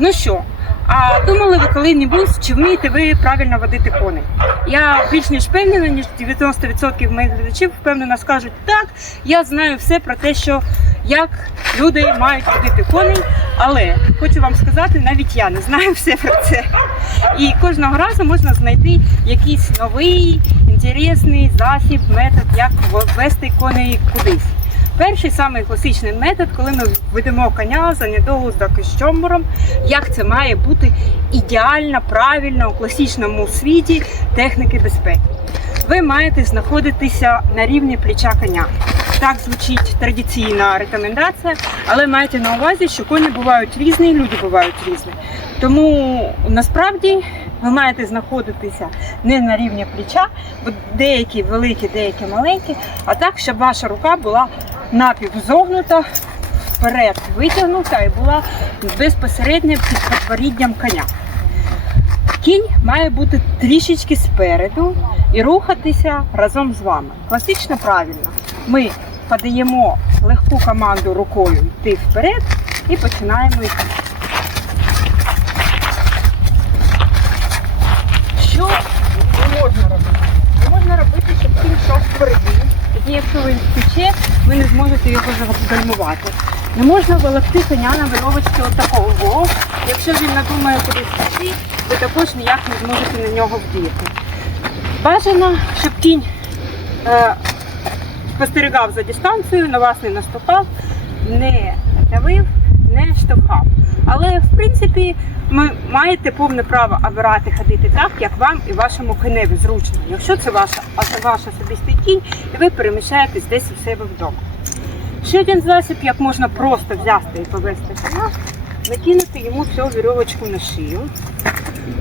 Ну що, а думали ви коли-небудь, чи вмієте ви правильно водити коней? Я більш ніж впевнена, ніж 90% моїх глядачів впевнено скажуть, так, я знаю все про те, що як люди мають водити коней, але хочу вам сказати, навіть я не знаю все про це. І кожного разу можна знайти якийсь новий, інтересний засіб, метод, як вести коней кудись. Перший самий класичний метод, коли ми ведемо коня за недоуздок із чомбором, як це має бути ідеально, правильно у класичному світі техніки безпеки. Ви маєте знаходитися на рівні плеча коня. Так звучить традиційна рекомендація, але майте на увазі, що коні бувають різні, люди бувають різні. Тому насправді ви маєте знаходитися не на рівні плеча, бо деякі великі, деякі маленькі, а так, щоб ваша рука була напівзогнута, вперед витягнута і була безпосередньо під подборіддям коня. Кінь має бути трішечки спереду і рухатися разом з вами. Класично правильно. Ми подаємо легку команду рукою йти вперед і починаємо йти. Що не можна робити? Не можна робити, щоб кінь йшов впереді. Тоді, якщо він втече, ви не зможете його загальмувати. Не можна волокти коня на вировочці отакого. Во. Якщо він надумає кудись піти, ви також ніяк не зможете на нього вдіяти. Бажано, щоб кінь е, спостерігав за дистанцією, на вас не наступав, не давив, не штовхав. Але в принципі ви маєте повне право обирати ходити так, як вам і вашому коневі зручно. Якщо це ваша, ваш особистий кінь, і ви переміщаєтесь десь у себе вдома. Ще один засіб, як можна просто взяти і повести коня, накинути йому цю вірьовочку на шию.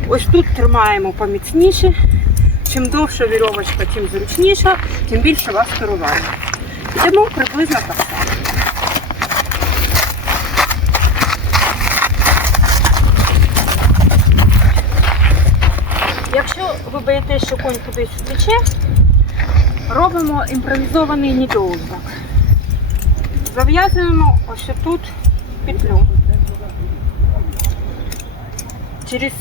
Ось тут тримаємо поміцніше. Чим довша вірьовочка, тим зручніша, тим більше вас керування. Йдемо приблизно так само. Якщо ви боїтесь, що конь кудись втече, робимо імпровізований недоуздок. Зав'язуємо ось тут петлю. Через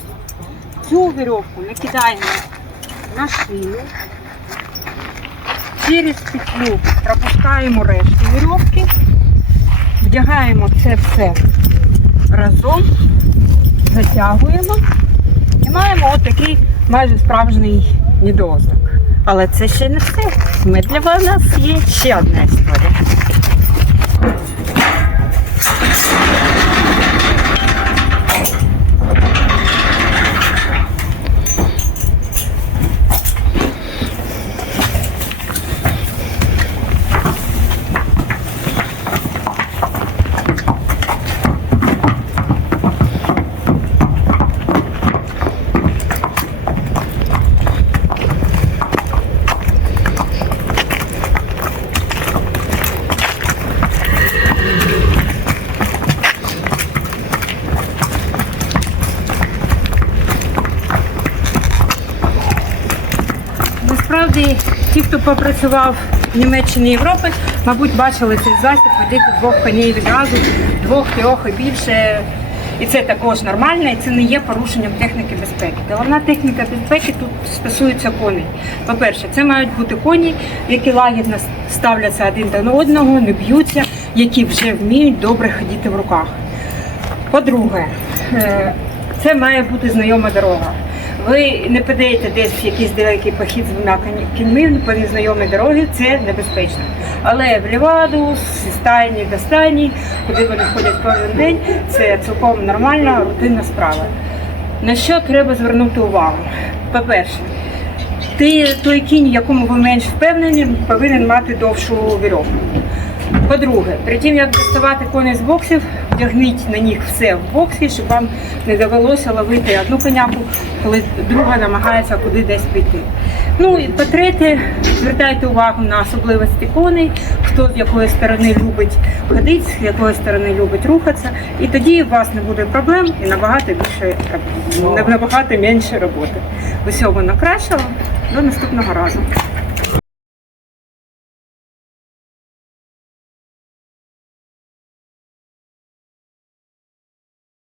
цю вірьовку накидаємо на шию. Через петлю пропускаємо решту вірьовки, вдягаємо це все разом, затягуємо і маємо отакий майже справжній недоздок. Але це ще не все. Ми для вас є ще одна історія. Насправді, ті, хто попрацював в Німеччині і Європі, мабуть, бачили цей засіб водити двох коней відразу, двох, трьох і більше. І це також нормально, і це не є порушенням техніки безпеки. Головна техніка безпеки тут стосується коней. По-перше, це мають бути коні, які лагідно ставляться один до одного, не б'ються, які вже вміють добре ходити в руках. По-друге, е, це має бути знайома дорога. Ви не підете десь в якийсь далекий похід з двома кіньми по незнайомій дорогі, це небезпечно. Але в Ліваду, з стайні до стайні, куди вони ходять кожен день, це цілком нормальна рутинна справа. На що треба звернути увагу? По-перше, той кінь, якому ви менш впевнені, повинен мати довшу вірьовку. По-друге, перед тим як доставати коней з боксів, вдягніть на них все в боксі, щоб вам не довелося ловити одну коняку, коли друга намагається куди десь піти. Ну і по-третє, звертайте увагу на особливості коней, хто з якої сторони любить ходити, з якої сторони любить рухатися. І тоді у вас не буде проблем і набагато більше набагато менше роботи. Усього на кращого. До наступного разу.